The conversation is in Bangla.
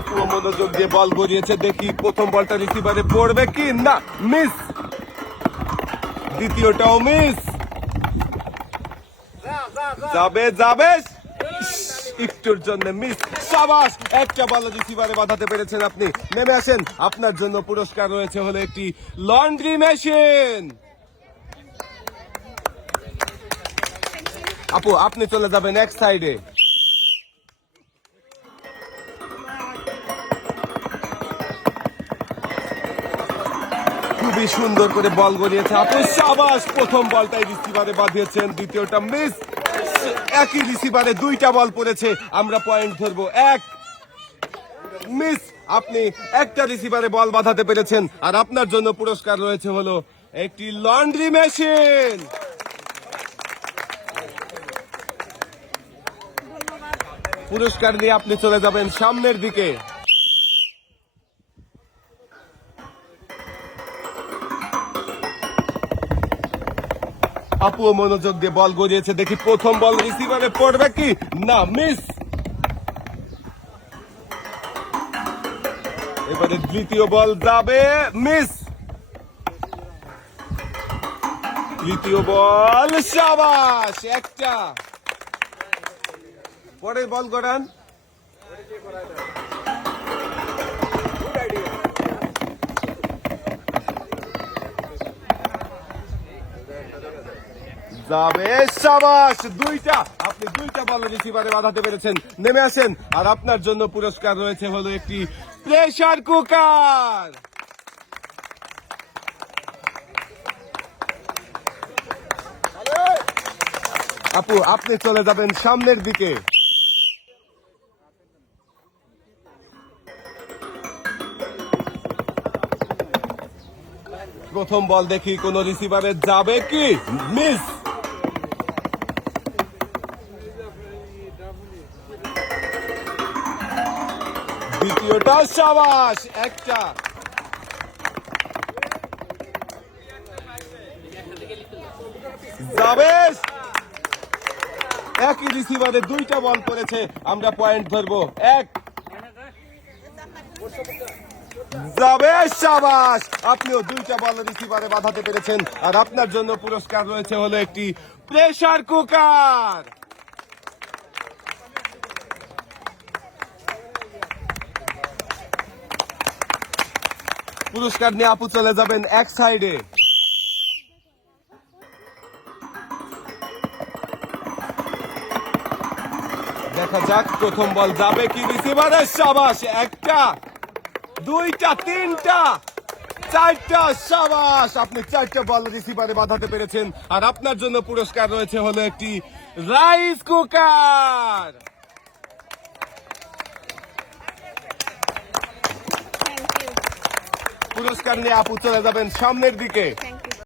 আপু মনোযোগ দিয়ে বল গড়িয়েছে, দেখি প্রথম বলটা রিসিভারে পড়বে কি না। মিস। দ্বিতীয়টাও মিস। যাবে যাবে, একটুর জন্য মিস। সাবাস, একটা বল রিসিভারে বাঁধাতে পেরেছেন আপনি। নেমে আসেন, আপনার জন্য পুরস্কার রয়েছে হলো একটি লন্ড্রি মেশিন। আপু আপনি চলে যাবেন এক সাইডে। খুবই সুন্দর করে বল গড়িয়েছে আপু। সাবাস, প্রথম বলটাই রিসিভারে বাঁধিয়েছেন, দ্বিতীয়টা মিস। একই রিসিভারে দুইটা বল পড়েছে, আমরা পয়েন্ট ধরবো। এক মিস। আপনি একটা রিসিভারে বল বাঁধাতে পেরেছেন, আর আপনার জন্য পুরস্কার রয়েছে হলো একটি লন্ড্রি মেশিন। পুরস্কার নিয়ে আপনি চলে যাবেন সামনের দিকে। আপু মনোযোগ দিয়ে বল গড়িয়েছে, দেখি প্রথম বল রিসিভারে পড়বে কি না। মিস। এবারে দ্বিতীয় বল যাবে, মিস। তৃতীয় বল, সাবাস, একটা। পরের বল গড়ান। যাবে, সাবাস, দুইটা। আপনি দুইটা বল রিসিভারে বাঁধাতে পেরেছেন। নেমে আসেন, আর আপনার জন্য পুরস্কার রয়েছে হলো একটি প্রেসার কুকার। আপু আপনি চলে যাবেন সামনের দিকে। প্রথম বল দেখি কোন রিসিভারে যাবে কি। মিস। দ্বিতীয়টা, সাবাস, একটা। যাবে, একই রিসিভারে দুইটা বল করেছে, আমরা পয়েন্ট ধরবো। এক যাবে, সাবাস, আপনিও দুইটা বল রিসিভারে বাঁধাতে পেরেছেন, আর আপনার জন্য পুরস্কার রয়েছে হলো একটি প্রেসার কুকার। পুরস্কার নিয়ে আপু চলে যাবেন এক সাইডে। দেখা যাক প্রথম বল যাবে কি রিসিভারে। সাবাস, একটা, দুইটা, তিনটা, চারটা। সাবাস, আপনি চারটা বল রিসিভারে বাঁধাতে পেরেছেন, আর আপনার জন্য পুরস্কার রয়েছে হলো একটি রাইস কুকার। পুরস্কার নিয়ে আপু চলে যাবেন সামনের দিকে।